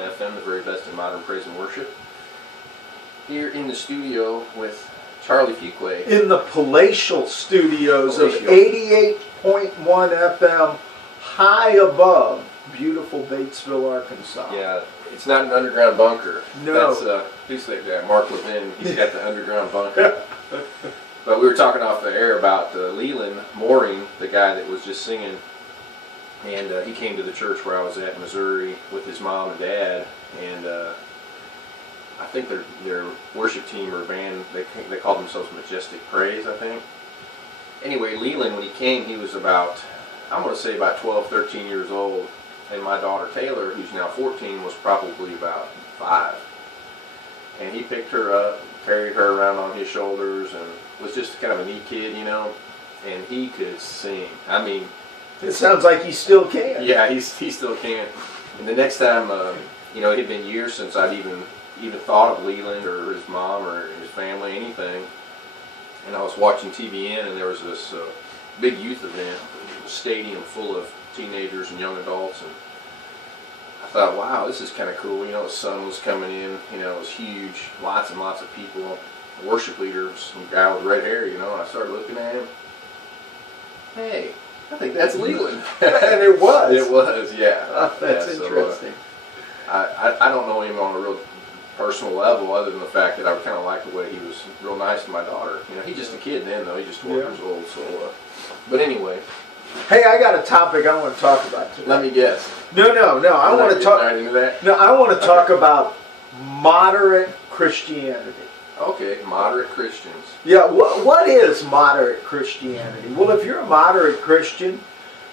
FM, the very best in modern praise and worship. Here in the studio with Charlie Fuqua. In the palatial studios of 88.1 FM, high above beautiful Batesville, Arkansas. Yeah, it's not an underground bunker. No. That's, who's that? Mark Levin. He's got the underground bunker. But we were talking off the air about Leland Mooring, the guy that was just singing. And he came to the church where I was at in Missouri with his mom and dad. And I think their worship team or band, they called themselves Majestic Praise, I think. Anyway, Leland, when he came, he was about, I'm going to say about 12, 13 years old. And my daughter Taylor, who's now 14, was probably about 5. And he picked her up, carried her around on his shoulders, and was just kind of a neat kid, you know. And he could sing. I mean, it sounds like he still can. Yeah, he still can. And the next time, you know, it had been years since I'd even thought of Leland or his mom or his family, anything. And I was watching TBN, and there was this big youth event, a stadium full of teenagers and young adults, and I thought, wow, this is kind of cool. You know, the sun was coming in, you know, it was huge, lots and lots of people. The worship leader, some guy with red hair, you know, and I started looking at him. Hey, I think that's Leland. And it was. It was, yeah. Oh, that's interesting. I don't know him on a real personal level, other than the fact that I kind of liked the way he was real nice to my daughter. You know, he's just a kid then, though. He's just 12 years old. So, but anyway. Hey, I got a topic I want to talk about today. Let me guess. No. I want to talk. Right into that? No, I want to talk about moderate Christianity. Okay, moderate Christians. Yeah, what is moderate Christianity? Well, if you're a moderate Christian,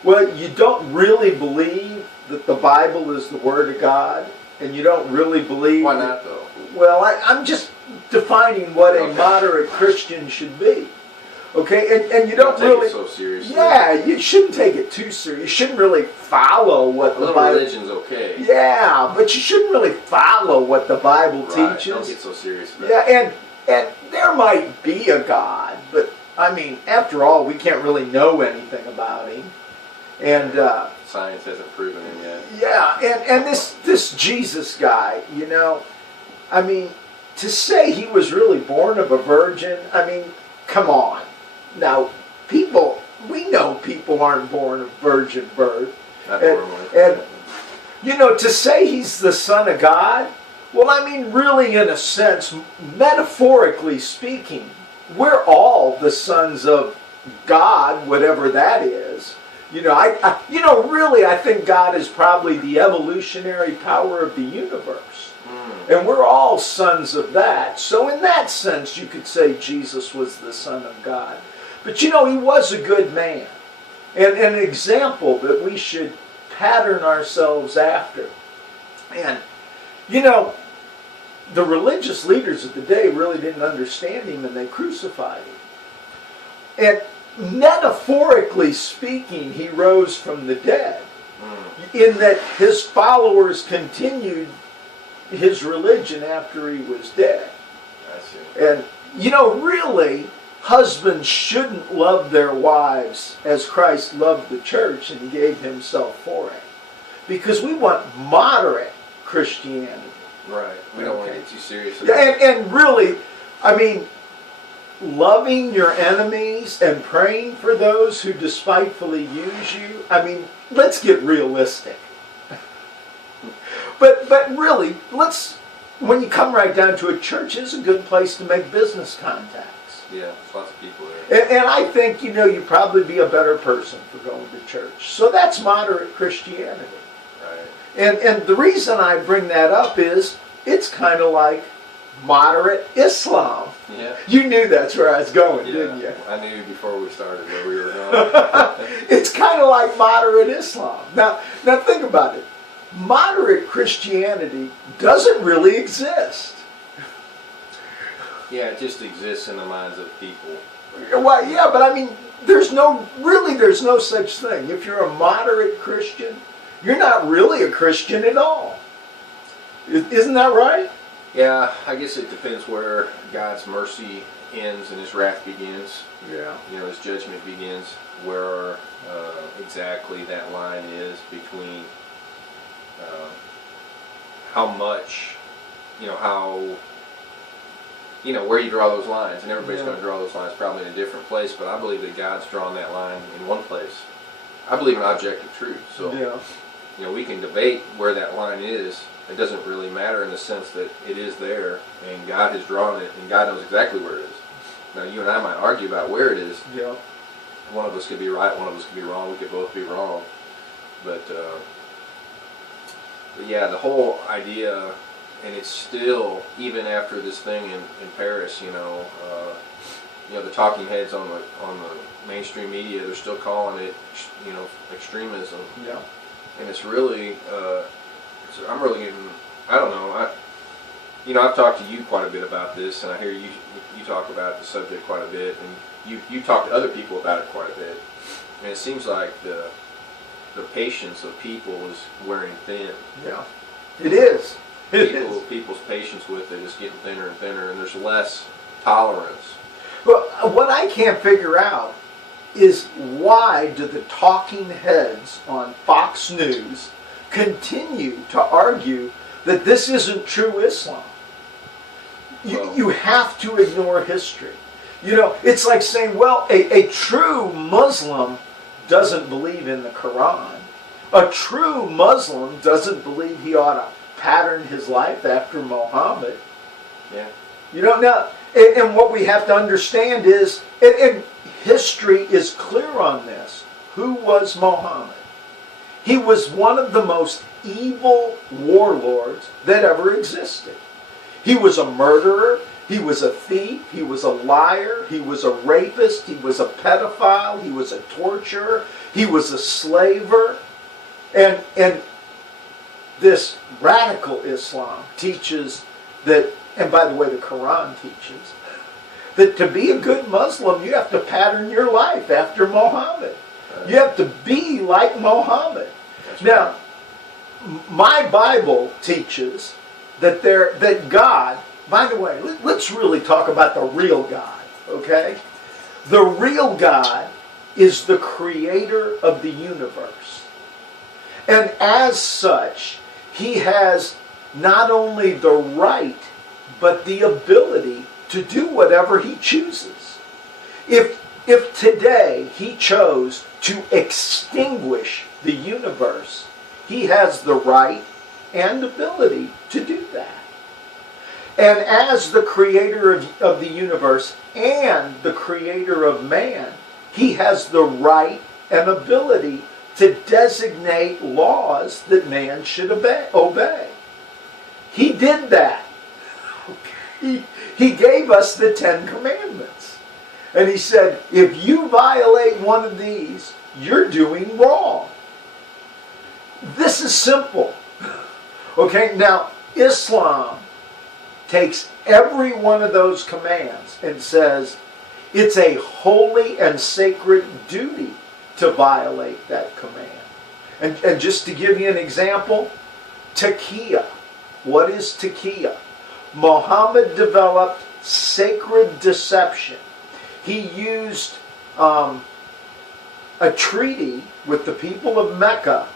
well, you don't really believe that the Bible is the Word of God, and you don't really believe... Why not, though? Well, I'm just defining what a moderate Christian should be. Okay, and you don't take really... it so seriously. Yeah, you shouldn't take it too serious. You shouldn't really follow what the Bible... religion's okay. Yeah, but you shouldn't really follow what the Bible teaches. Don't get so serious about it. Yeah, and there might be a God, but I mean, after all, we can't really know anything about him. And science hasn't proven him yet. Yeah, and this Jesus guy, you know, I mean, to say he was really born of a virgin, I mean, come on. Now, we know people aren't born of virgin birth. Not normally. And you know, to say he's the Son of God, well, I mean, really, in a sense, metaphorically speaking, we're all the sons of God, whatever that is. You know, really, I think God is probably the evolutionary power of the universe. And we're all sons of that. So in that sense, you could say Jesus was the Son of God. But you know, he was a good man. And an example that we should pattern ourselves after. And you know, the religious leaders of the day really didn't understand him, and they crucified him. And metaphorically speaking, he rose from the dead, in that his followers continued his religion after he was dead. I see. And you know, really, husbands shouldn't love their wives as Christ loved the church and gave himself for it, because we want moderate Christianity. Right. We don't want to get too serious. Yeah, and really, I mean, loving your enemies and praying for those who despitefully use you. I mean, let's get realistic. But really, when you come right down to it, church is a good place to make business contacts. Yeah, there's lots of people there. And I think, you know, you'd probably be a better person for going to church. So that's moderate Christianity. And the reason I bring that up is it's kind of like moderate Islam. Yeah. You knew that's where I was going, didn't you? I knew before we started where we were going. It's kind of like moderate Islam. Now think about it. Moderate Christianity doesn't really exist. Yeah, it just exists in the minds of people. Well, yeah, but I mean, there's no such thing. If you're a moderate Christian, you're not really a Christian at all. Isn't that right? Yeah, I guess it depends where God's mercy ends and his wrath begins. Yeah. You know, his judgment begins, where exactly that line is between how much, how, where you draw those lines, and everybody's going to draw those lines probably in a different place, but I believe that God's drawn that line in one place. I believe in objective truth, so, we can debate where that line is. It doesn't really matter in the sense that it is there, and God has drawn it, and God knows exactly where it is. Now, you and I might argue about where it is. Yeah. One of us could be right, one of us could be wrong, we could both be wrong. But yeah, the whole idea, and it's still, even after this thing in Paris, the talking heads on the mainstream media, they're still calling it, extremism. Yeah. And it's really, I'm really getting, I don't know, I've talked to you quite a bit about this, and I hear you talk about the subject quite a bit, and you talk to other people about it quite a bit, and it seems like the patience of people is wearing thin. Yeah, it is. People's patience with it is getting thinner and thinner, and there's less tolerance. Well, what I can't figure out is why do the talking heads on Fox News continue to argue that this isn't true Islam? You have to ignore history. It's like saying, well, a true Muslim doesn't believe in the Quran. A true Muslim doesn't believe he ought to pattern his life after Muhammad. Yeah. Now, and what we have to understand is, and history is clear on this, who was Muhammad? He was one of the most evil warlords that ever existed. He was a murderer, he was a thief, he was a liar, he was a rapist, he was a pedophile, he was a torturer, he was a slaver. And this radical Islam teaches that, and by the way, the Quran teaches, that to be a good Muslim, you have to pattern your life after Muhammad. You have to be like Muhammad. Now, my Bible teaches that God, by the way, let's really talk about the real God, okay? The real God is the creator of the universe. And as such, he has not only the right, but the ability to do whatever he chooses. If today he chose to extinguish the universe, he has the right and ability to do that. And as the creator of the universe and the creator of man, he has the right and ability to designate laws that man should obey. He did that. He gave us the 10 Commandments. And he said, if you violate one of these, you're doing wrong. This is simple. Okay, now Islam takes every one of those commands and says it's a holy and sacred duty to violate that command. And just to give you an example, taqiyya. What is taqiyya? Muhammad developed sacred deception. He used a treaty with the people of Mecca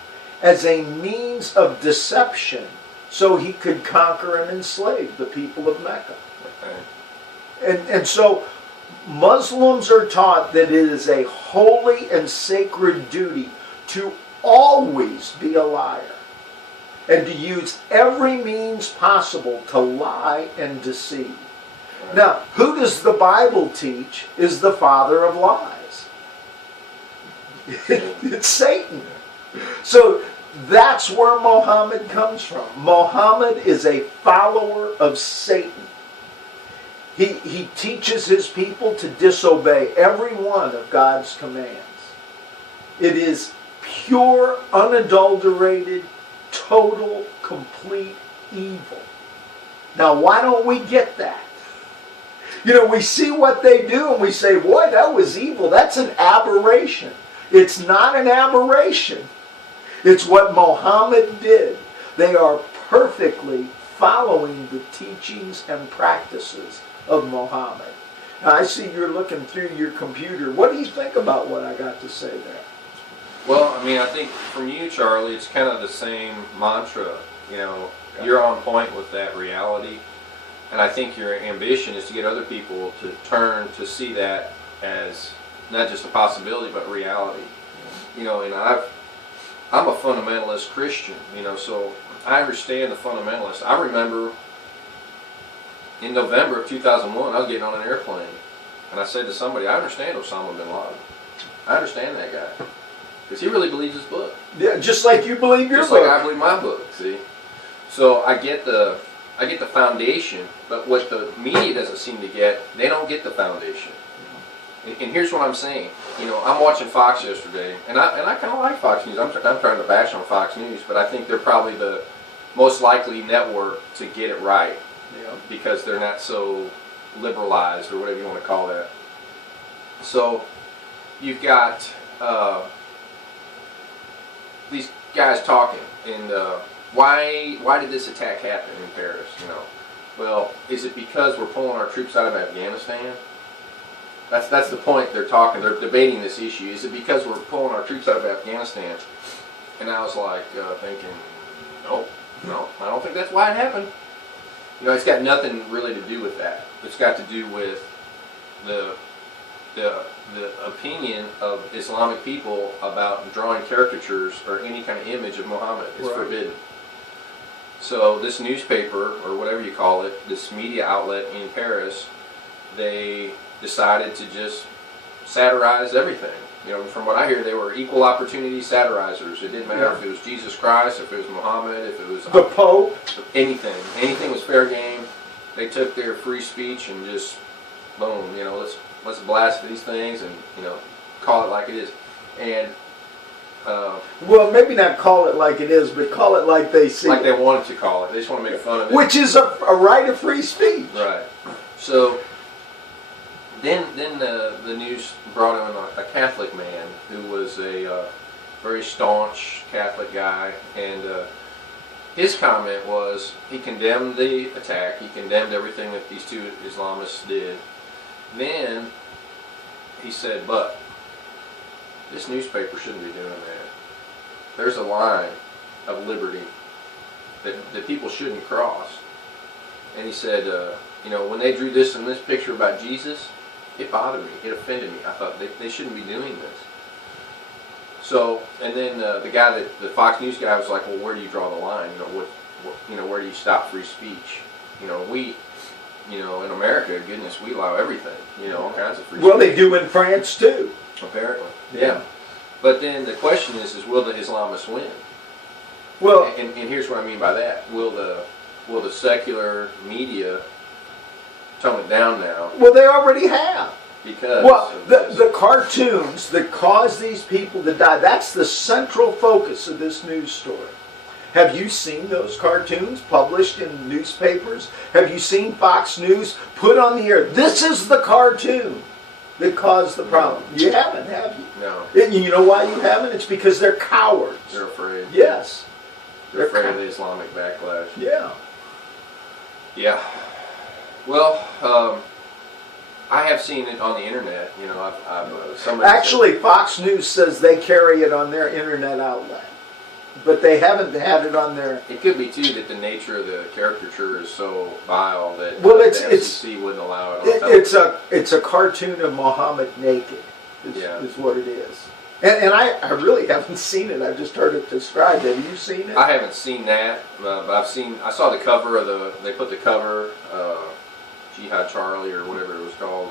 as a means of deception so he could conquer and enslave the people of Mecca. And so Muslims are taught that it is a holy and sacred duty to always be a liar and to use every means possible to lie and deceive. Now, who does the Bible teach is the father of lies? It's Satan. So that's where Muhammad comes from. Muhammad is a follower of Satan. He teaches his people to disobey every one of God's commands. It is pure, unadulterated, total, complete evil. Now, why don't we get that? We see what they do and we say, boy, that was evil. That's an aberration. It's not an aberration. It's what Muhammad did. They are perfectly following the teachings and practices of Muhammad. Now, I see you're looking through your computer. What do you think about what I got to say there? Well, I think from you, Charlie, it's kind of the same mantra. You're on point with that reality. And I think your ambition is to get other people to turn to see that as not just a possibility, but reality. You know, and I'm a fundamentalist Christian, you know, so I understand the fundamentalists. I remember in November of 2001, I was getting on an airplane, and I said to somebody, I understand Osama bin Laden. I understand that guy. Because he really believes his book. Yeah, just like you believe your Just book. like I believe my book, see? So I get the foundation, but what the media doesn't seem to get, they don't get the foundation. And here's what I'm saying. You know, I'm watching Fox yesterday, and I kind of like Fox News. I'm trying to bash on Fox News, but I think they're probably the most likely network to get it right. Yeah. Because they're not so liberalized, or whatever you want to call that. So you've got these guys talking, and why did this attack happen in Paris? You know, well, is it because we're pulling our troops out of Afghanistan? That's the point they're talking. They're debating this issue. Is it because we're pulling our troops out of Afghanistan? And I was like thinking, no, I don't think that's why it happened. You know, it's got nothing really to do with that. It's got to do with the opinion of Islamic people about drawing caricatures or any kind of image of Muhammad. It's Right. forbidden. So this newspaper, or whatever you call it, this media outlet in Paris, they decided to just satirize everything. You know, from what I hear, they were equal opportunity satirizers. It didn't matter if it was Jesus Christ, if it was Muhammad, if it was The Pope. anything. Anything was fair game. They took their free speech and just, boom, you know, let's blast these things and, you know, call it like it is. And Well, maybe not call it like it is, but call it like they see like it. they wanted to call it. They just want to make fun of it. Which is a right of free speech. Right. So then the news brought in a Catholic man who was a very staunch Catholic guy, and his comment was he condemned the attack. He condemned everything that these two Islamists did. Then he said, but this newspaper shouldn't be doing that. There's a line of liberty that people shouldn't cross. And he said, you know, when they drew this in this picture about Jesus, it bothered me. It offended me. I thought they shouldn't be doing this. So, and then the guy the Fox News guy was like, well, where do you draw the line? You know, where do you stop free speech? You know, you know, in America, goodness, we allow everything. You know, all kinds of free speech. Well, they do in France too. Apparently, yeah. But then the question is will the Islamists win? Well, And here's what I mean by that: will the secular media tone it down now? well, they already have. Because Well, of this? the cartoons that cause these people to die, that's the central focus of this news story. Have you seen those cartoons published in newspapers? Have you seen Fox News put on the air? This is the cartoon that caused the problem. You haven't, have you? No, And you know why you haven't? It's because they're cowards. they're afraid. Yes. They're afraid of the Islamic backlash. Yeah. Yeah. Well, I have seen it on the internet. You know, I've somebody said- Actually, Fox News says they carry it on their internet outlet. But they haven't had it on their... it could be too that the nature of the caricature is so vile that Well, the it's FCC wouldn't allow it. On television. it's a cartoon of Muhammad naked. Yeah. Is what it is. And I really haven't seen it. I've just heard it described. Have you seen it? I haven't seen that, but I saw the cover of they put the cover, Jihad Charlie or whatever it was called,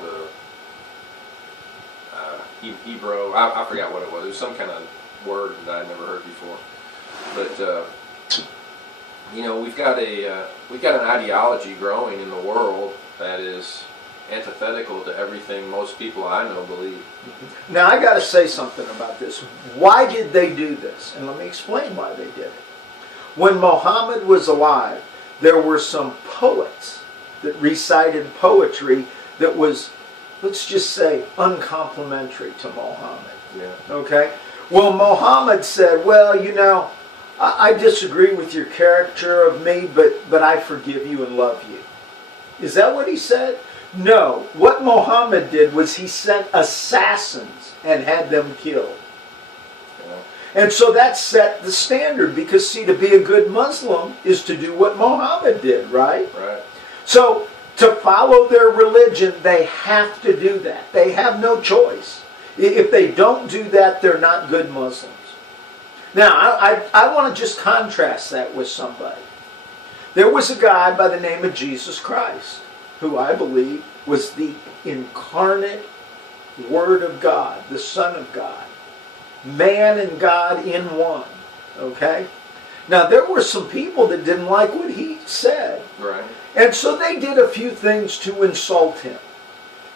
Hebrew, I forgot what it was. It was some kind of word that I'd never heard before. But, you know, we've got an ideology growing in the world that is antithetical to everything most people I know believe. Now, I got to say something about this. Why did they do this? And let me explain why they did it. When Muhammad was alive, there were some poets that recited poetry that was, let's just say, uncomplimentary to Muhammad. Yeah. Okay? Well, Muhammad said, well, you know, I disagree with your caricature of me, but I forgive you and love you. Is that what he said? No. What Muhammad did was he sent assassins and had them killed. Yeah. And so that set the standard because, see, to be a good Muslim is to do what Muhammad did, right? Right. So to follow their religion, they have to do that. They have no choice. If they don't do that, they're not good Muslims. Now, I want to just contrast that with somebody. There was a guy by the name of Jesus Christ, who I believe was the incarnate Word of God, the Son of God. Man and God in one. Okay? Now, there were some people that didn't like what he said. Right. And so they did a few things to insult him.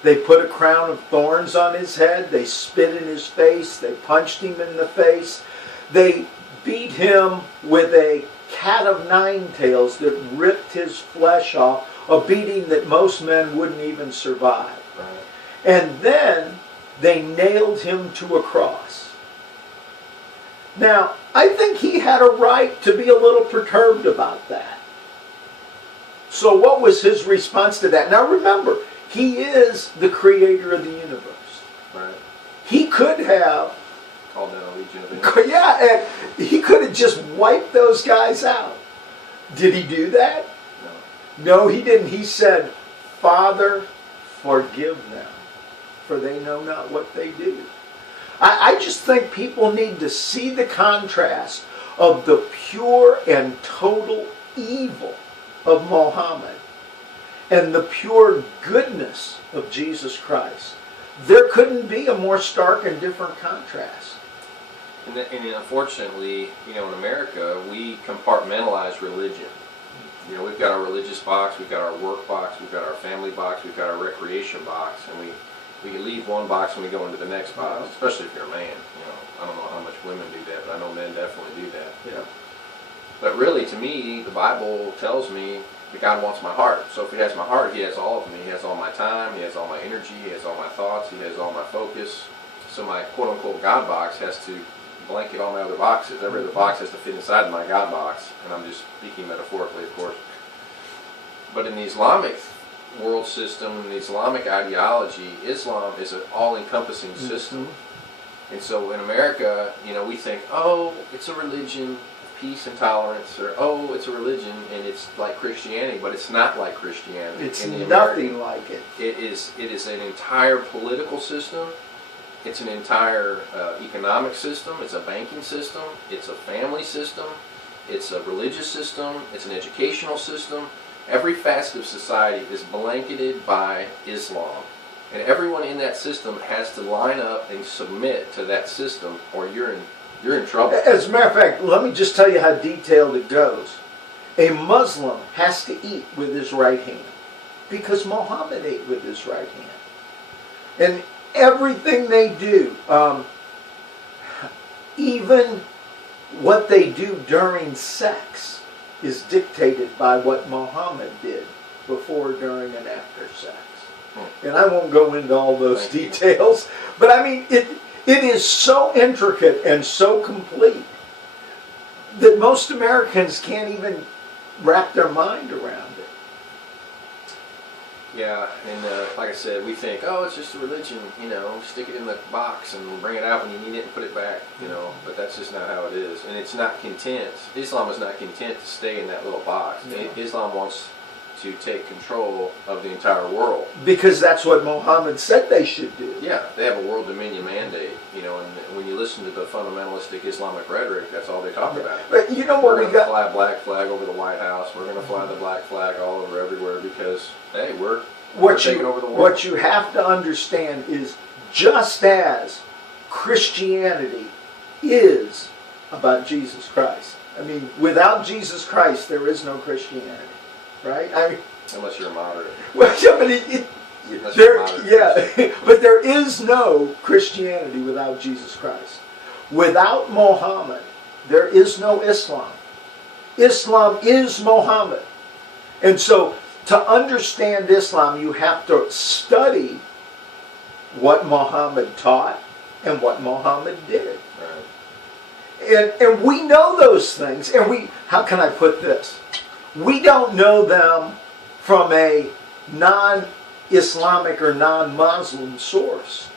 They put a crown of thorns on his head. They spit in his face. They punched him in the face. They beat him with a cat of nine tails that ripped his flesh off, a beating that most men wouldn't even survive. Right. And then they nailed him to a cross. Now, I think he had a right to be a little perturbed about that. So what was his response to that? Now remember, he is the creator of the universe. Right. He could have, Called down a legion of angels. yeah, and he could have just wiped those guys out. Did he do that? No. No, he didn't. He said, Father, forgive them, for they know not what they do. I just think people need to see the contrast of the pure and total evil of Muhammad and the pure goodness of Jesus Christ. There couldn't be a more stark and different contrast. And unfortunately, in America, we compartmentalize religion. We've got our religious box, we've got our work box, we've got our family box, we've got our recreation box, and we can leave one box and we go into the next box, especially if you're a man. I don't know how much women do that, but I know men definitely do that. Yeah. But really, to me, the Bible tells me that God wants my heart. So if he has my heart, he has all of me. He has all my time, he has all my energy, he has all my thoughts, he has all my focus. So my quote-unquote God box has to blanket all my other boxes. Every other box has to fit inside my God box. And I'm just speaking metaphorically, of course. But in the Islamic world system, in the Islamic ideology, Islam is an all-encompassing system. And so in America, we think, oh, it's a religion of peace and tolerance, or oh, it's a religion and it's like Christianity, but it's not like Christianity. It's nothing like it. It is an entire political system. It's an entire economic system. It's a banking system. It's a family system. It's a religious system. It's an educational system. Every facet of society is blanketed by Islam. And everyone in that system has to line up and submit to that system, or you're in trouble. As a matter of fact, let me just tell you how detailed it goes. A Muslim has to eat with his right hand because Muhammad ate with his right hand. And everything they do, even what they do during sex, is dictated by what Muhammad did before, during, and after sex. And I won't go into all those details, but I mean, it is so intricate and so complete that most Americans can't even wrap their mind around it. Yeah, and like I said, we think, oh, it's just a religion, stick it in the box and bring it out when you need it and put it back, but that's just not how it is. And it's not content. Islam is not content to stay in that little box. No. Islam wants to take control of the entire world. Because that's what Muhammad said they should do. Yeah, they have a world dominion mandate, and when you listen to the fundamentalistic Islamic rhetoric, that's all they talk about. But you know what we got? We're going to fly a black flag over the White House. We're going to fly the black flag all over everywhere because, hey, we're taking over the world. What you have to understand is just as Christianity is about Jesus Christ. I mean, without Jesus Christ, there is no Christianity. Right? Unless you're moderate. Well, yeah, but there is no Christianity without Jesus Christ. Without Muhammad, there is no Islam. Islam is Muhammad. And so, to understand Islam, you have to study what Muhammad taught and what Muhammad did. Right. And we know those things. And how can I put this? We don't know them from a non-Islamic or non-Muslim source.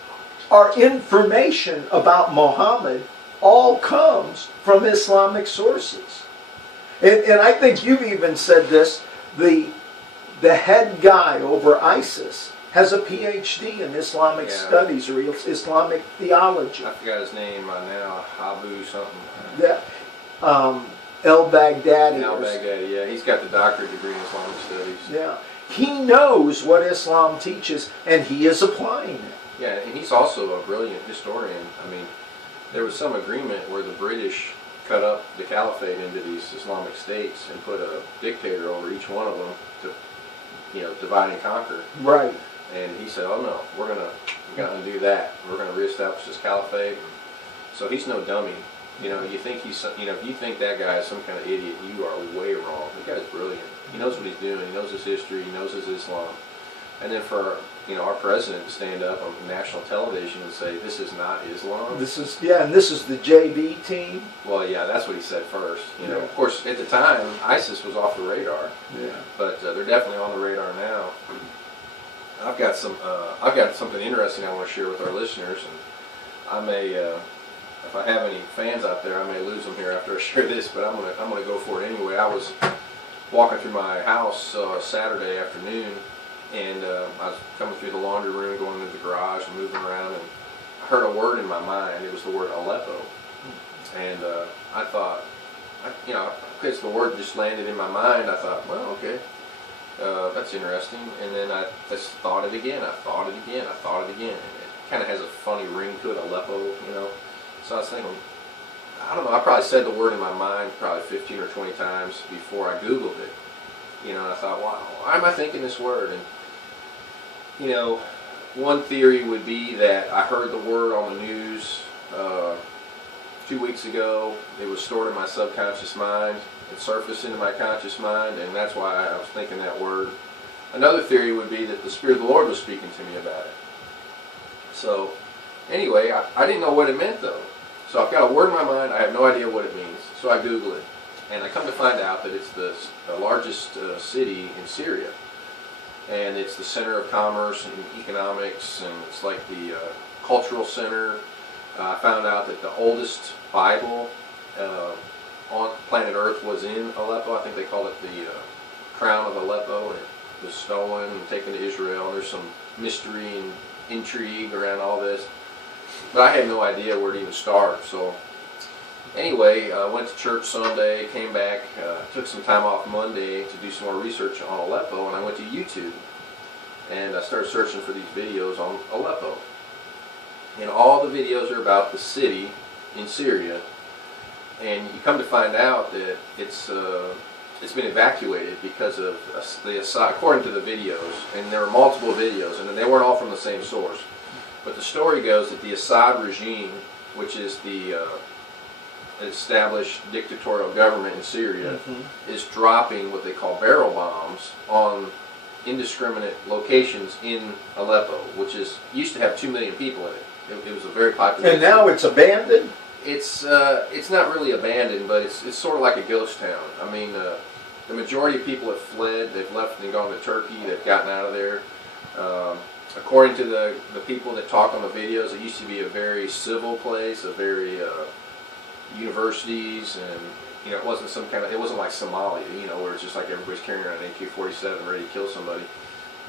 Our information about Muhammad all comes from Islamic sources. And I think you've even said this, the head guy over ISIS has a PhD in Islamic studies or Islamic theology. I forgot his name now, Abu something. Yeah. El-Baghdadi. El-Baghdadi, yeah. He's got the doctorate degree in Islamic studies. Yeah. He knows what Islam teaches, and he is applying it. Yeah, and he's also a brilliant historian. I mean, there was some agreement where the British cut up the caliphate into these Islamic states and put a dictator over each one of them to, divide and conquer. Right. And he said, "Oh no, we're gonna undo that. We're gonna reestablish this caliphate." So he's no dummy. You think if you think that guy is some kind of idiot, you are way wrong. The guy's brilliant. He knows what he's doing. He knows his history. He knows his Islam. And then for our president to stand up on national television and say this is not Islam. And this is the JV team. Well, yeah, that's what he said first. Yeah. Of course, at the time, ISIS was off the radar. Yeah. But they're definitely on the radar now. I've got something interesting I want to share with our listeners, and I may, if I have any fans out there, I may lose them here after I share this, but I'm gonna go for it anyway. I was walking through my house Saturday afternoon, and I was coming through the laundry room, going into the garage, and moving around, and I heard a word in my mind. It was the word Aleppo, and I thought, because the word just landed in my mind, I thought, well, okay. That's interesting, and then I just thought it again. I thought it again. And it kind of has a funny ring to it, Aleppo, So I was thinking, I don't know. I probably said the word in my mind probably 15 or 20 times before I Googled it, And I thought, wow, why am I thinking this word? And one theory would be that I heard the word on the news 2 weeks ago. It was stored in my subconscious mind. It surfaced into my conscious mind, and that's why I was thinking that word. Another theory would be that the Spirit of the Lord was speaking to me about it. So, anyway, I didn't know what it meant, though. So I've got a word in my mind. I have no idea what it means. So I Google it, and I come to find out that it's the largest city in Syria. And it's the center of commerce and economics, and it's like the cultural center. I found out that the oldest Bible on planet Earth was in Aleppo. I think they call it the Crown of Aleppo, and it was stolen and taken to Israel. And there's some mystery and intrigue around all this, but I had no idea where to even start. So anyway, I went to church Sunday, came back, took some time off Monday to do some more research on Aleppo, and I went to YouTube, and I started searching for these videos on Aleppo. And all the videos are about the city in Syria. And you come to find out that it's been evacuated because of the Assad, according to the videos, and there were multiple videos, and they weren't all from the same source. But the story goes that the Assad regime, which is the established dictatorial government in Syria, is dropping what they call barrel bombs on indiscriminate locations in Aleppo, which used to have 2 million people in it. It was a very popular. And now it's abandoned? It's not really abandoned, but it's sort of like a ghost town. I mean, the majority of people have fled. They've left and gone to Turkey. They've gotten out of there. According to the people that talk on the videos, it used to be a very civil place, a very universities, and it wasn't it wasn't like Somalia, where it's just like everybody's carrying around an AK-47 ready to kill somebody,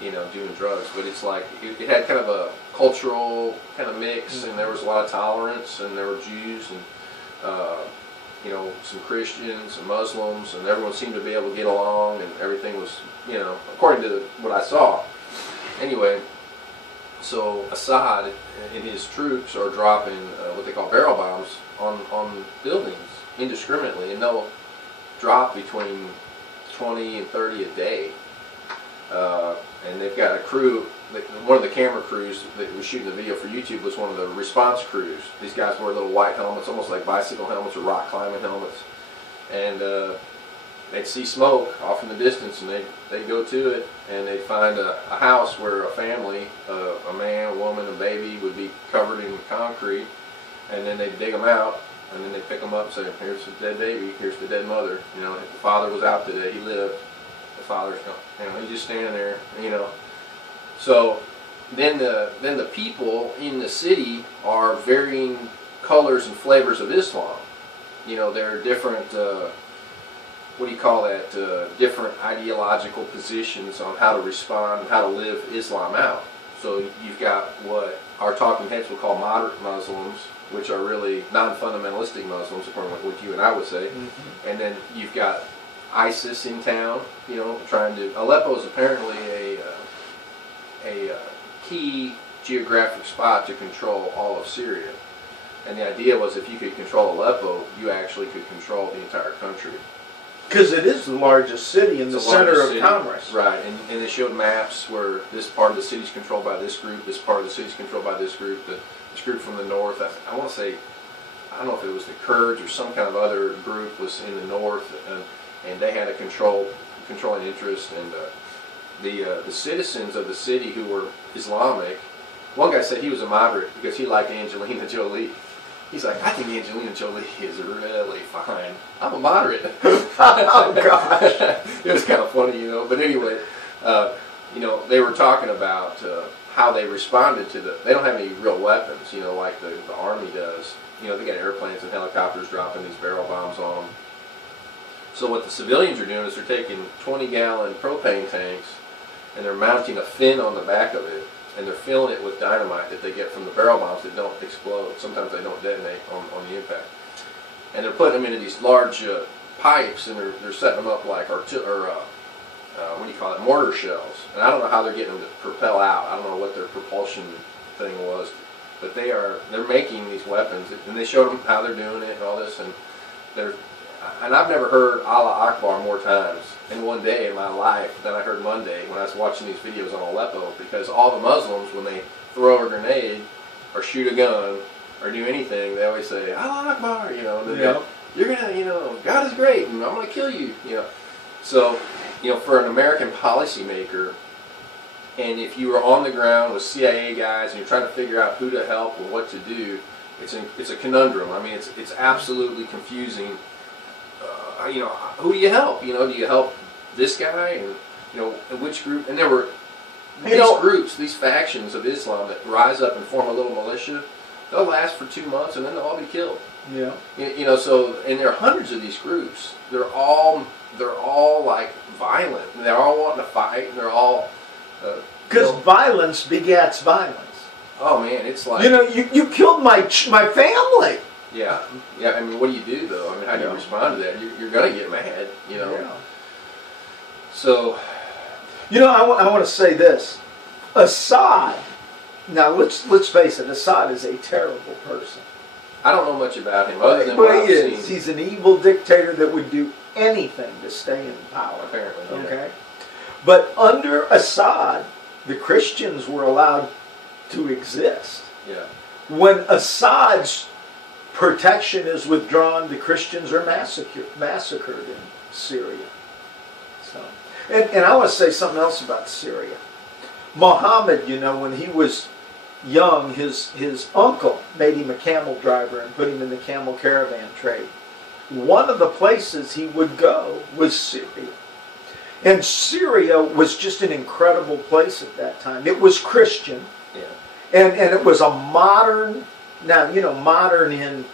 doing drugs. But it's like it had kind of a cultural kind of mix, and there was a lot of tolerance, and there were Jews and some Christians and Muslims, and everyone seemed to be able to get along, and everything was, according to what I saw. Anyway, so Assad and his troops are dropping what they call barrel bombs on buildings indiscriminately, and they'll drop between 20 and 30 a day. And they've got a crew. One of the camera crews that was shooting the video for YouTube was one of the response crews. These guys wear little white helmets, almost like bicycle helmets or rock climbing helmets. And they'd see smoke off in the distance, and they'd go to it, and they'd find a house where a family, a man, a woman, a baby, would be covered in concrete, and then they'd dig them out, and then they'd pick them up and say, here's the dead baby, here's the dead mother. If the father was out today, he lived. The father's gone. He's just standing there, So then the people in the city are varying colors and flavors of Islam. You know, there are different, what do you call that, different ideological positions on how to respond, how to live Islam out. So you've got what our talking heads will call moderate Muslims, which are really non-fundamentalistic Muslims, according to what you and I would say. Mm-hmm. And then you've got ISIS in town, you know, trying to... Aleppo is apparently a key geographic spot to control all of Syria. And the idea was if you could control Aleppo, you actually could control the entire country. Because it is the largest city in the center of commerce. Right, and they showed maps where this part of the city is controlled by this group, this part of the city is controlled by this group, this group from the north. I want to say, I don't know if it was the Kurds or some kind of other group was in the north, and they had a controlling interest. And the citizens of the city who were Islamic, one guy said he was a moderate because he liked Angelina Jolie. He's like, I think Angelina Jolie is really fine. I'm a moderate. Oh, gosh. It was kind of funny, you know. But anyway, you know, they were talking about how they responded to they don't have any real weapons, you know, like the Army does. You know, they got airplanes and helicopters dropping these barrel bombs on them. So what the civilians are doing is they're taking 20-gallon propane tanks and they're mounting a fin on the back of it. And they're filling it with dynamite that they get from the barrel bombs that don't explode. Sometimes they don't detonate on the impact. And they're putting them into these large pipes, and they're setting them up like what do you call it, mortar shells. And I don't know how they're getting them to propel out. I don't know what their propulsion thing was, but they're making these weapons, and they showed them how they're doing it and all this. And I've never heard Allah Akbar more times in one day in my life than I heard Monday when I was watching these videos on Aleppo, because all the Muslims, when they throw a grenade or shoot a gun or do anything, they always say, Allah Akbar, you know, you're gonna, you know, God is great and I'm gonna kill you, you know. So, you know, for an American policymaker, and if you were on the ground with CIA guys and you're trying to figure out who to help and what to do, it's a conundrum. I mean, it's absolutely confusing. You know, who do you help? You know, do you help this guy, and you know, which group? And there were these groups, these factions of Islam that rise up and form a little militia. They'll last for 2 months, and then they'll all be killed. Yeah. You know, so and there are hundreds of these groups. They're all like violent. And they're all wanting to fight, and they're all because violence begets violence. Oh man, it's like, you know, you killed my family. Yeah, yeah. I mean, what do you do though? I mean, how do you respond to that? You're gonna get mad, you know. Yeah. So, you know, I want to say this: Assad. Now, let's face it. Assad is a terrible person. I don't know much about him other than what I've seen. He's an evil dictator that would do anything to stay in power. Apparently, yeah. Okay. But under Assad, the Christians were allowed to exist. Yeah. When Assad's protection is withdrawn, the Christians are massacred in Syria. So, and I want to say something else about Syria. Muhammad, you know, when he was young, his uncle made him a camel driver and put him in the camel caravan trade. One of the places he would go was Syria. And Syria was just an incredible place at that time. It was Christian. Yeah. And it was a modern, now, you know, modern in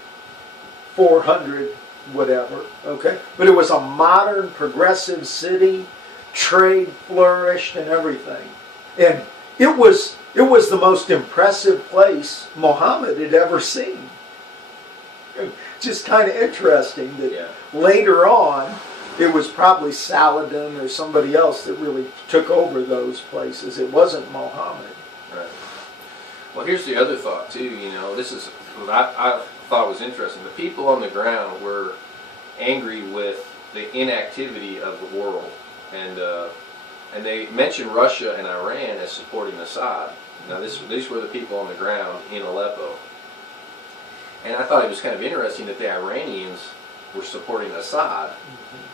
400, whatever, okay? But it was a modern, progressive city. Trade flourished and everything. And it was the most impressive place Muhammad had ever seen. Just kind of interesting that later on, it was probably Saladin or somebody else that really took over those places. It wasn't Muhammad. Right. Well, here's the other thought too. You know, this is what I thought was interesting. The people on the ground were angry with the inactivity of the world, and they mentioned Russia and Iran as supporting Assad. Now, these were the people on the ground in Aleppo, and I thought it was kind of interesting that the Iranians were supporting Assad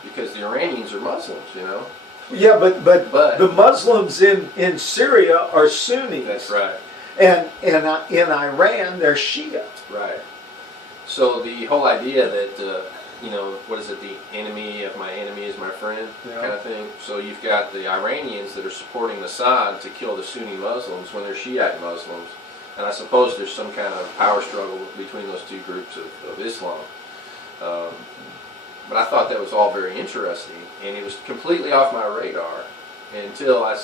because the Iranians are Muslims, you know. Yeah, but the Muslims in Syria are Sunnis. That's right. And in Iran, they're Shia. Right. So the whole idea that, you know, what is it, the enemy of my enemy is my friend kind of thing. So you've got the Iranians that are supporting Assad to kill the Sunni Muslims when they're Shiite Muslims. And I suppose there's some kind of power struggle between those two groups of Islam. Um, but I thought that was all very interesting, and it was completely off my radar until I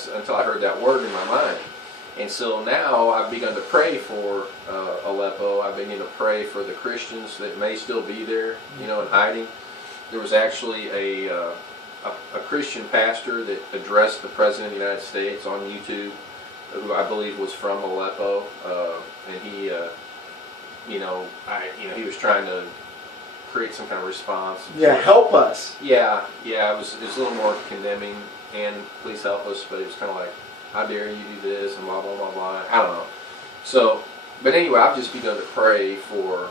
heard that word in my mind. And so now I've begun to pray for Aleppo. I've begun to pray for the Christians that may still be there, in hiding. There was actually a Christian pastor that addressed the President of the United States on YouTube, who I believe was from Aleppo, and he, he was trying to create some kind of response. Yeah, help us. Yeah, it was a little more condemning, and please help us, but it was kind of like, how dare you do this, and blah, blah, blah, blah. I don't know. So, but anyway, I've just begun to pray for,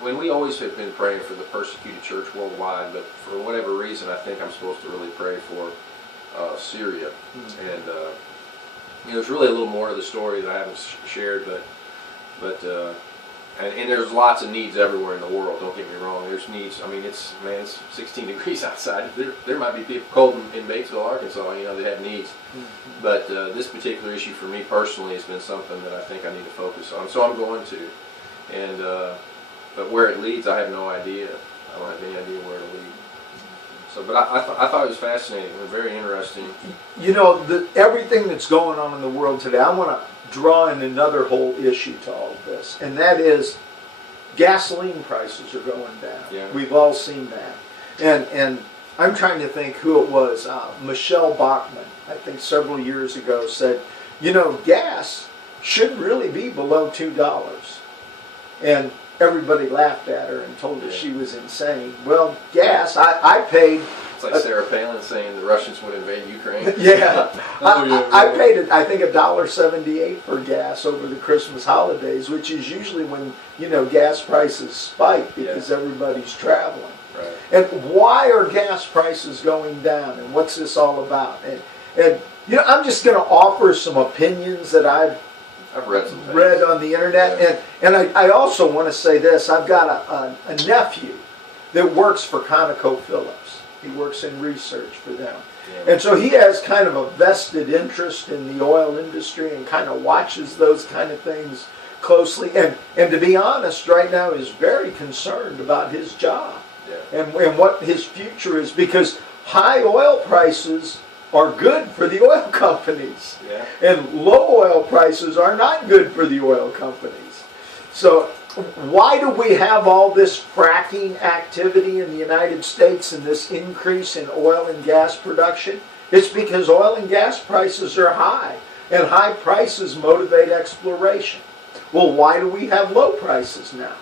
when we always have been praying for the persecuted church worldwide, but for whatever reason, I think I'm supposed to really pray for Syria. Mm-hmm. And, there's really a little more to the story that I haven't shared, but and there's lots of needs everywhere in the world. Don't get me wrong. There's needs. I mean, it's 16 degrees outside. There might be people cold in Batesville, Arkansas. That have needs. Mm-hmm. But this particular issue for me personally has been something that I think I need to focus on. So I'm going to. And but where it leads, I have no idea. I don't have any idea where it'll lead. So, but I thought it was fascinating and very interesting. Everything that's going on in the world today, I want to draw in another whole issue to all of this, and that is gasoline prices are going down. Yeah. We've all seen that. And I'm trying to think who it was. Michelle Bachmann, I think several years ago, said, gas should really be below $2. And everybody laughed at her and told her she was insane. Well, gas, I paid... It's like Sarah Palin saying the Russians would invade Ukraine. Yeah. I paid, I think, $1.78 for gas over the Christmas holidays, which is usually when, gas prices spike because everybody's traveling. Right. And why are gas prices going down? And what's this all about? And I'm just going to offer some opinions that I've read on the internet. Yeah. And I also want to say this. I've got a nephew that works for ConocoPhillips. He works in research for them. Yeah. And so he has kind of a vested interest in the oil industry and kind of watches those kind of things closely. And to be honest, right now is very concerned about his job and what his future is, because high oil prices are good for the oil companies. Yeah. And low oil prices are not good for the oil companies. So why do we have all this fracking activity in the United States and this increase in oil and gas production? It's because oil and gas prices are high, and high prices motivate exploration. Well, why do we have low prices now?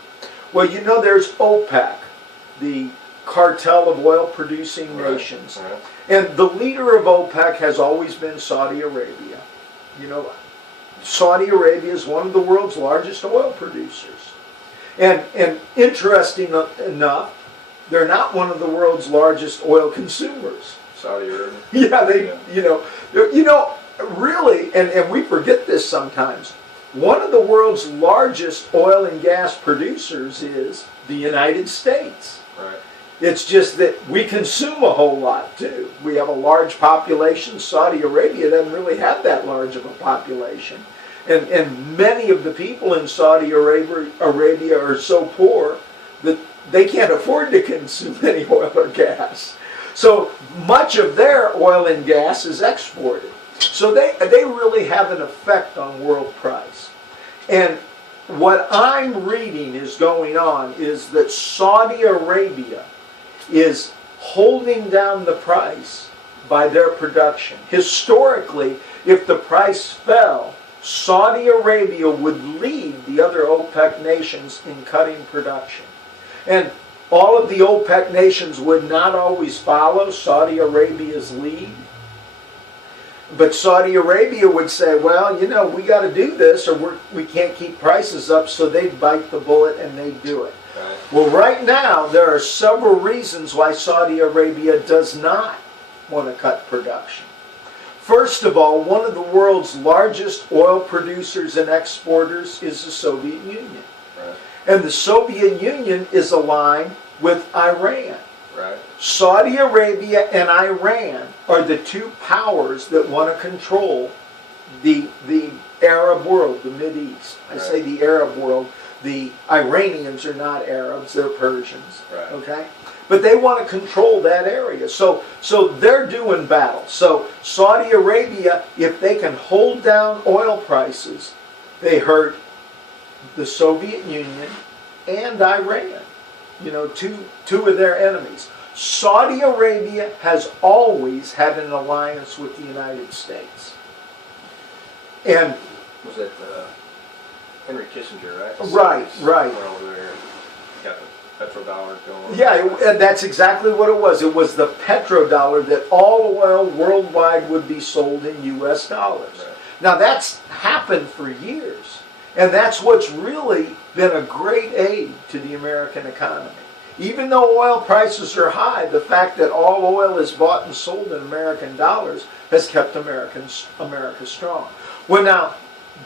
Well, there's OPEC, the cartel of oil-producing nations. Right. And the leader of OPEC has always been Saudi Arabia. Saudi Arabia is one of the world's largest oil producers. And interesting enough, they're not one of the world's largest oil consumers. Saudi Arabia. Yeah, really, and we forget this sometimes, one of the world's largest oil and gas producers is the United States. Right. It's just that we consume a whole lot too. We have a large population. Saudi Arabia doesn't really have that large of a population. And many of the people in Saudi Arabia are so poor that they can't afford to consume any oil or gas. So much of their oil and gas is exported. So they really have an effect on world price. And what I'm reading is going on is that Saudi Arabia is holding down the price by their production. Historically, if the price fell, Saudi Arabia would lead the other OPEC nations in cutting production. And all of the OPEC nations would not always follow Saudi Arabia's lead. But Saudi Arabia would say, well, we got to do this or we can't keep prices up, so they'd bite the bullet and they'd do it. Right. Well, right now, there are several reasons why Saudi Arabia does not want to cut production. First of all, one of the world's largest oil producers and exporters is the Soviet Union. Right. And the Soviet Union is aligned with Iran. Right. Saudi Arabia and Iran are the two powers that want to control the Arab world, the Mideast. I Right. say the Arab world. The Iranians are not Arabs; they're Persians. Right. Okay, but they want to control that area. So they're doing battle. So Saudi Arabia, if they can hold down oil prices, they hurt the Soviet Union and Iran. You know, two of their enemies. Saudi Arabia has always had an alliance with the United States. And Was that Henry Kissinger, right? Right. Went over there, got the petrodollar going. yeah, and that's exactly what it was. It was the petrodollar that all oil worldwide would be sold in U.S. dollars. Right. Now that's happened for years. And that's what's really been a great aid to the American economy. Even though oil prices are high, the fact that all oil is bought and sold in American dollars has kept America strong. Well, now,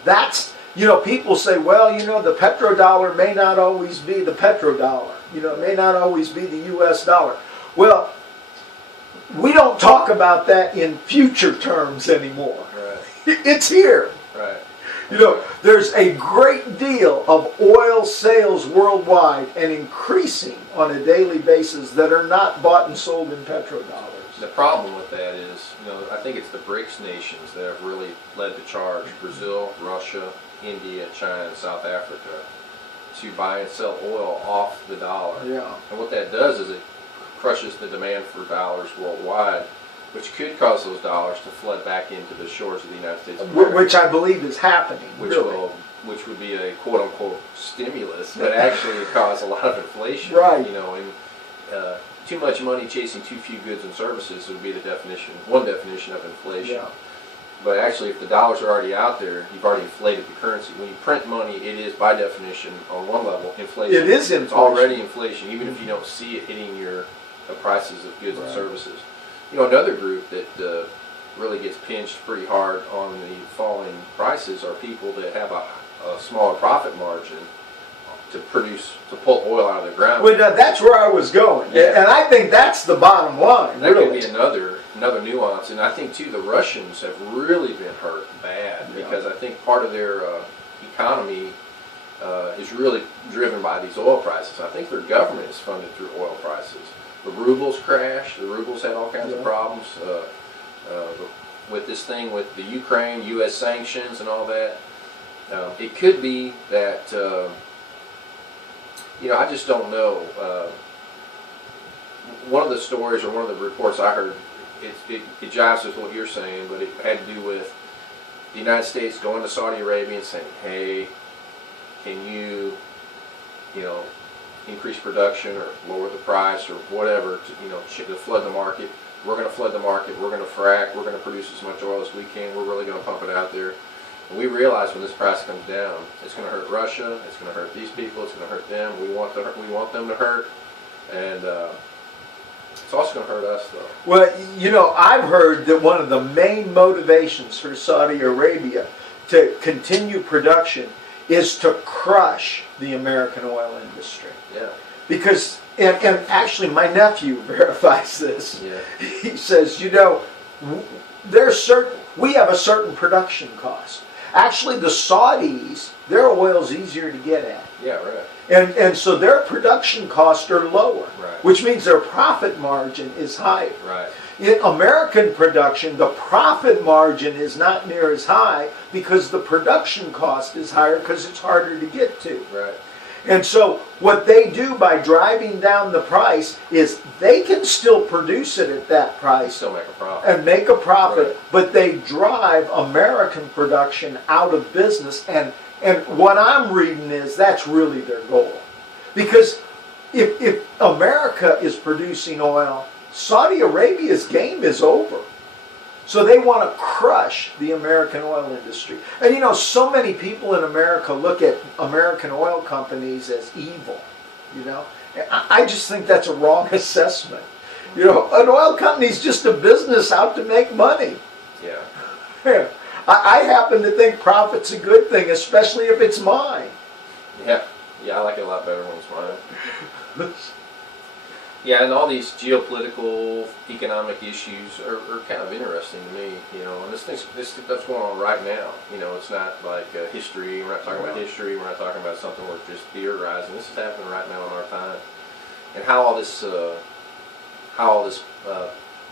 that's, you know, people say, well, you know, the petrodollar may not always be the petrodollar. You know, it may not always be the U.S. dollar. Well, we don't talk about that in future terms anymore. Right. It's here. Right. You know, there's a great deal of oil sales worldwide and increasing on a daily basis that are not bought and sold in petrodollars. The problem with that is, you know, I think it's the BRICS nations that have really led the charge. Brazil, Russia, India, China, and South Africa to buy and sell oil off the dollar. Yeah. And what that does is it crushes the demand for dollars worldwide, which could cause those dollars to flood back into the shores of the United States of America. Which I believe is happening. Which would be a quote unquote stimulus, but actually it caused a lot of inflation. Right. You know, and too much money chasing too few goods and services would be one definition of inflation. Yeah. But actually, if the dollars are already out there, you've already inflated the currency. When you print money, it is by definition, on one level, inflation. It is inflation. It's already inflation, even if you don't see it hitting the prices of goods and Right. services. You know, another group that really gets pinched pretty hard on the falling prices are people that have a smaller profit margin to pull oil out of the ground. Well, that's where I was going. Yeah. And I think that's the bottom line, That really. could be another nuance, and I think too the Russians have really been hurt bad because I think part of their economy is really driven by these oil prices. I think their government is funded through oil prices. The rubles crashed. The rubles had all kinds of problems with this thing with the Ukraine, U.S. sanctions, and all that. It could be that you know, I just don't know. One of the stories or one of the reports I heard, it jives with what you're saying, but it had to do with the United States going to Saudi Arabia and saying, hey, can you know, increase production or lower the price or whatever to flood the market. We're going to flood the market. We're going to frack. We're going to produce as much oil as we can. We're really going to pump it out there. And we realize when this price comes down, it's going to hurt Russia. It's going to hurt these people. It's going to hurt them. We want them to hurt, and it's also going to hurt us, though. Well, you know, I've heard that one of the main motivations for Saudi Arabia to continue production is to crush the American oil industry. Yeah. Because, and actually my nephew verifies this. Yeah. He says, you know, we have a certain production cost. Actually, the Saudis, their oil's easier to get at. Yeah, right. And so their production costs are lower, Right. which means their profit margin is higher. Right. In American production, the profit margin is not near as high because the production cost is higher because it's harder to get to. Right. And so what they do by driving down the price is they can still produce it at that price Still make a profit. and make a profit, Right. but they drive American production out of business. And what I'm reading is that's really their goal. Because if America is producing oil, Saudi Arabia's game is over. So they want to crush the American oil industry. And you know, so many people in America look at American oil companies as evil. You know, I just think that's a wrong assessment. You know, an oil company is just a business out to make money. Yeah. I happen to think profit's a good thing, especially if it's mine. Yeah. Yeah, I like it a lot better when it's mine. Yeah, and all these geopolitical, economic issues are kind of interesting to me, and this stuff's going on right now. It's not like history. We're not talking about history. We're not talking about something we're just theorizing. This is happening right now in our time, and how all this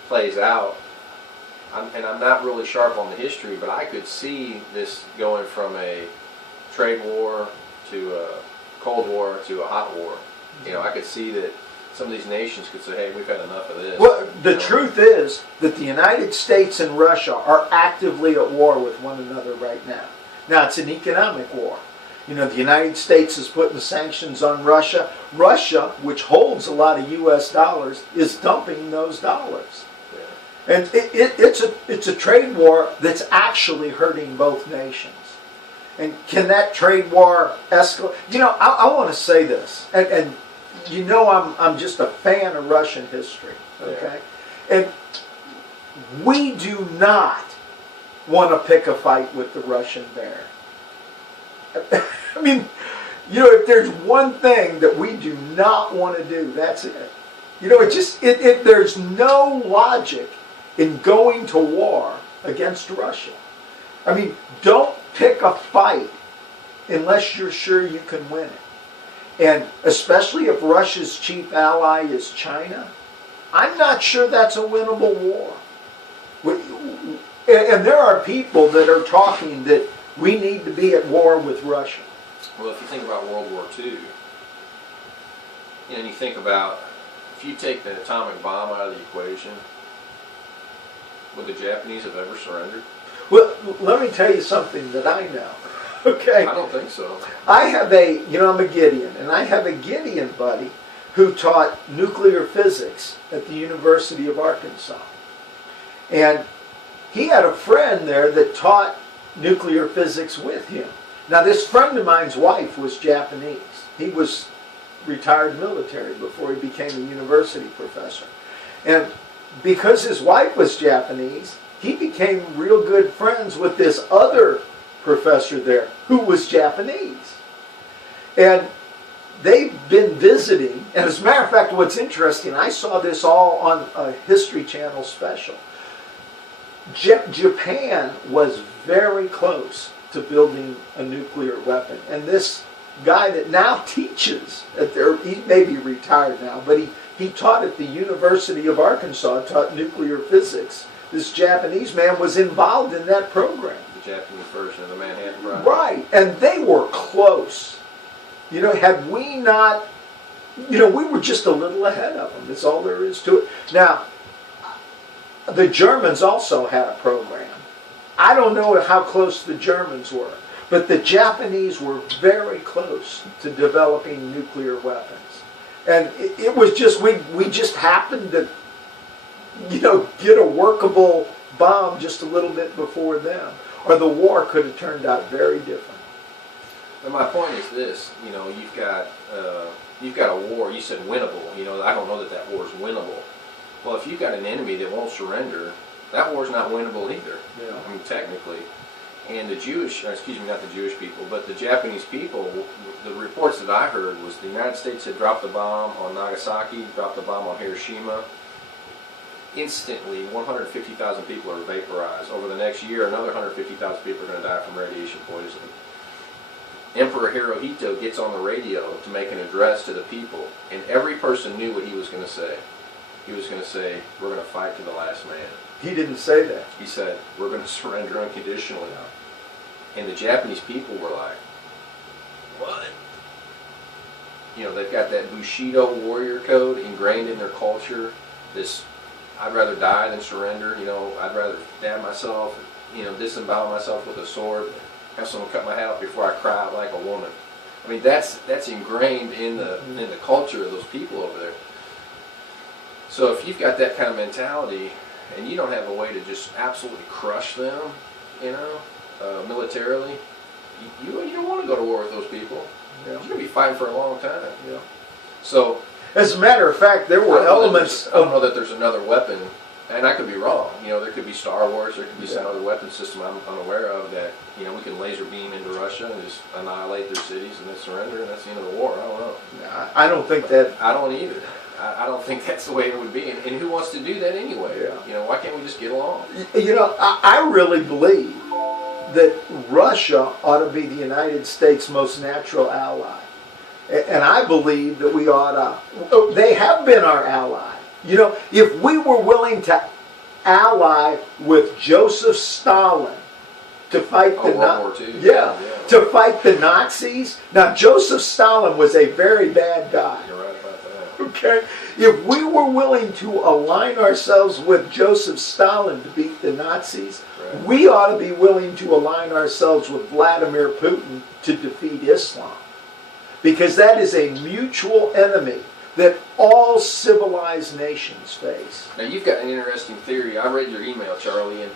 plays out. I'm not really sharp on the history, but I could see this going from a trade war to a Cold War to a hot war. I could see that some of these nations could say, hey, we've had enough of this. Well, the truth is that the United States and Russia are actively at war with one another right now. Now, it's an economic war. The United States is putting sanctions on Russia. Russia, which holds a lot of U.S. dollars, is dumping those dollars. Yeah. And it's a trade war that's actually hurting both nations. And can that trade war escalate? I want to say this, and I'm just a fan of Russian history, okay? Yeah. And we do not want to pick a fight with the Russian bear. I mean, if there's one thing that we do not want to do, that's it. There's no logic in going to war against Russia. I mean, don't pick a fight unless you're sure you can win it. And especially if Russia's chief ally is China, I'm not sure that's a winnable war. And there are people that are talking that we need to be at war with Russia. Well, if you think about World War II, and you think about, if you take the atomic bomb out of the equation, would the Japanese have ever surrendered? Well, let me tell you something that I know. Okay. I don't think so. I have I'm a Gideon, and I have a Gideon buddy who taught nuclear physics at the University of Arkansas. And he had a friend there that taught nuclear physics with him. Now, this friend of mine's wife was Japanese. He was retired military before he became a university professor. And because his wife was Japanese, he became real good friends with this other professor there who was Japanese. And they've been visiting, and as a matter of fact, what's interesting, I saw this all on a History Channel special. Japan was very close to building a nuclear weapon, and this guy that now teaches he may be retired now, but he taught at the University of Arkansas, taught nuclear physics. This Japanese man was involved in that program. The Japanese version of the Manhattan Project. Right, and they were close. Had we not, we were just a little ahead of them. That's all there is to it. Now, the Germans also had a program. I don't know how close the Germans were, but the Japanese were very close to developing nuclear weapons. And it was just, we just happened to, get a workable bomb just a little bit before them. Or the war could have turned out very different. And my point is this, you've got a war, you said winnable, I don't know that war is winnable. Well, if you've got an enemy that won't surrender, that war's not winnable either. Yeah. I mean, technically. And the not the Jewish people, but the Japanese people, the reports that I heard was the United States had dropped the bomb on Nagasaki, dropped the bomb on Hiroshima. Instantly, 150,000 people are vaporized. Over the next year, another 150,000 people are going to die from radiation poisoning. Emperor Hirohito gets on the radio to make an address to the people, and every person knew what he was going to say. He was going to say, we're going to fight to the last man. He didn't say that. He said, we're going to surrender unconditionally. And the Japanese people were like, what? They've got that Bushido warrior code ingrained in their culture. This, I'd rather die than surrender. I'd rather stab myself, disembowel myself with a sword, have someone cut my head off before I cry out like a woman. I mean, that's ingrained in the culture of those people over there. So if you've got that kind of mentality, and you don't have a way to just absolutely crush them, militarily, you don't want to go to war with those people. Yeah. You're going to be fighting for a long time. Yeah. So, as a matter of fact, there were elements. I don't know that there's another weapon, and I could be wrong. There could be Star Wars, there could be some other weapon system I'm unaware of that we can laser beam into Russia and just annihilate their cities and then surrender, and that's the end of the war. I don't know. I don't think that. I don't either. I don't think that's the way it would be. And who wants to do that anyway? Yeah. You know, why can't we just get along? You know, I really believe that Russia ought to be the United States' most natural ally. And I believe that we ought to, they have been our ally. You know, if we were willing to ally with Joseph Stalin to fight the World War II. Yeah, to fight the Nazis. Now, Joseph Stalin was a very bad guy. You're right about that. Okay? If we were willing to align ourselves with Joseph Stalin to beat the Nazis, Right. we ought to be willing to align ourselves with Vladimir Putin to defeat Islam. Because that is a mutual enemy that all civilized nations face. Now you've got an interesting theory. I read your email, Charlie, and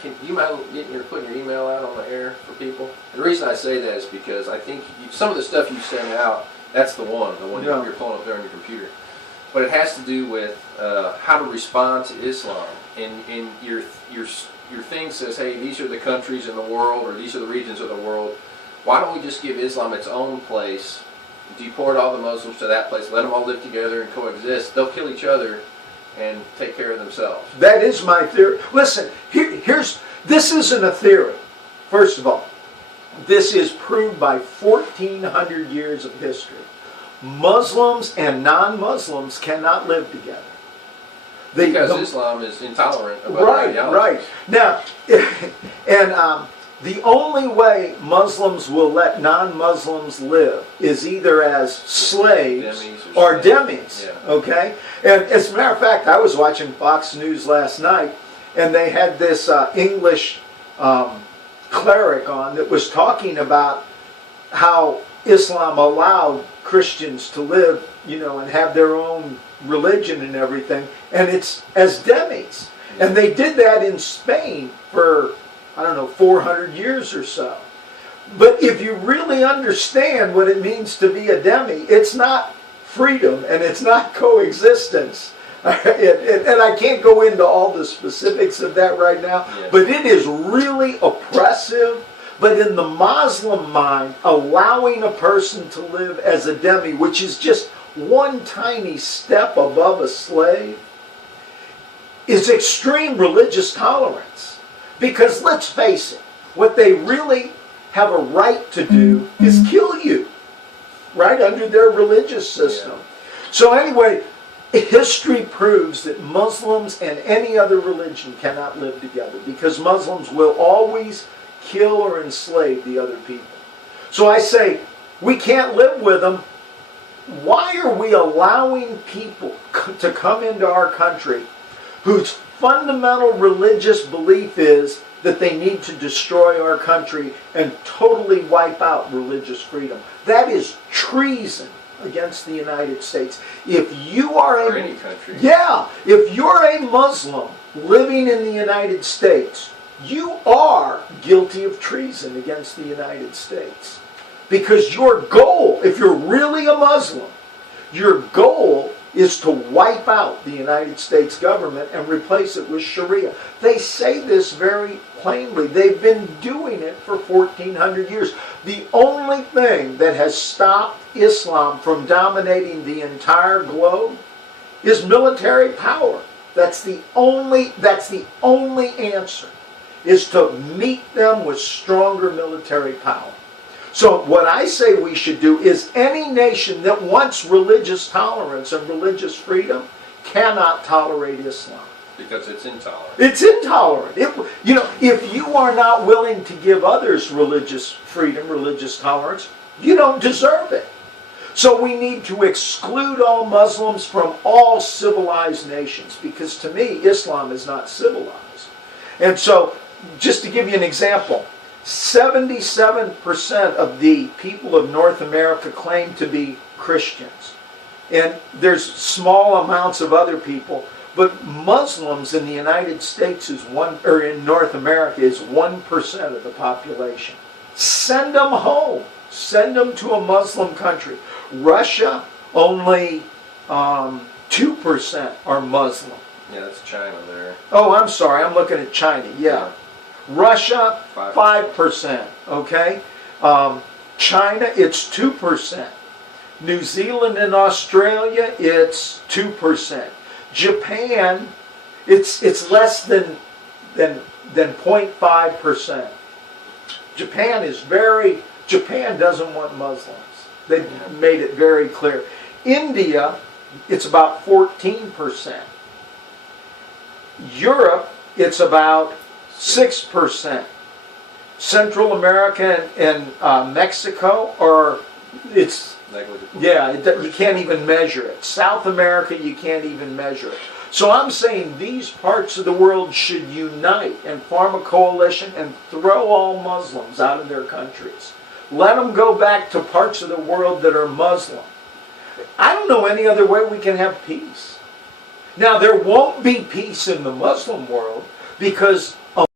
can you mind putting your email out on the air for people? The reason I say that is because I think some of the stuff you sent out, that's the one Yeah. you're pulling up there on your computer. But it has to do with how to respond to Islam. And your thing says, hey, these are the countries in the world, or these are the regions of the world. Why don't we just give Islam its own place, deport all the Muslims to that place, let them all live together and coexist? They'll kill each other and take care of themselves. That is my theory. Listen, this isn't a theory. First of all, this is proved by 1,400 years of history. Muslims and non-Muslims cannot live together. Because Islam is intolerant about Right, ideology. right. Now, and the only way Muslims will let non-Muslims live is either as slaves Dhimmis or dhimmis. Yeah. Okay? And as a matter of fact, I was watching Fox News last night, and they had this English cleric on that was talking about how Islam allowed Christians to live, you know, and have their own religion and everything, and it's as dhimmis. And they did that in Spain for, I don't know, 400 years or so. But if you really understand what it means to be a dhimmi, it's not freedom and it's not coexistence. And I can't go into all the specifics of that right now, Yeah. but it is really oppressive. But in the Muslim mind, allowing a person to live as a dhimmi, which is just one tiny step above a slave, is extreme religious tolerance. Because let's face it, what they really have a right to do is kill you, right, under their religious system. Yeah. So anyway, history proves that Muslims and any other religion cannot live together, because Muslims will always kill or enslave the other people. So I say, we can't live with them. Why are we allowing people to come into our country whose fundamental religious belief is that they need to destroy our country and totally wipe out religious freedom? That is treason against the United States. If you are Or any country. Yeah, if you're a Muslim living in the United States, you are guilty of treason against the United States. Because your goal, if you're really a Muslim, your goal is to wipe out the United States government and replace it with Sharia. They say this very plainly. They've been doing it for 1,400 years. The only thing that has stopped Islam from dominating the entire globe is military power. That's the only answer, is to meet them with stronger military power. So what I say we should do is, any nation that wants religious tolerance and religious freedom cannot tolerate Islam. Because it's intolerant. It's intolerant. If you are not willing to give others religious freedom, religious tolerance, you don't deserve it. So we need to exclude all Muslims from all civilized nations, because to me, Islam is not civilized. And so, just to give you an example, 77% of the people of North America claim to be Christians. And there's small amounts of other people, but Muslims in the United States in North America is 1% of the population. Send them home. Send them to a Muslim country. Russia, only 2% are Muslim. Yeah, that's China there. Oh, I'm sorry. I'm looking at China. Yeah. Russia, 5%. Okay. China, it's 2%. New Zealand and Australia, it's 2%. Japan, it's less than 0.5%. Japan doesn't want Muslims. They've made it very clear. India, it's about 14%. Europe, it's about 6%. Central America and Mexico it's Negligible. yeah, you can't even measure it. South America, you can't even measure it. So I'm saying these parts of the world should unite and form a coalition and throw all Muslims out of their countries. Let them go back to parts of the world that are Muslim. I don't know any other way we can have peace. Now, there won't be peace in the Muslim world because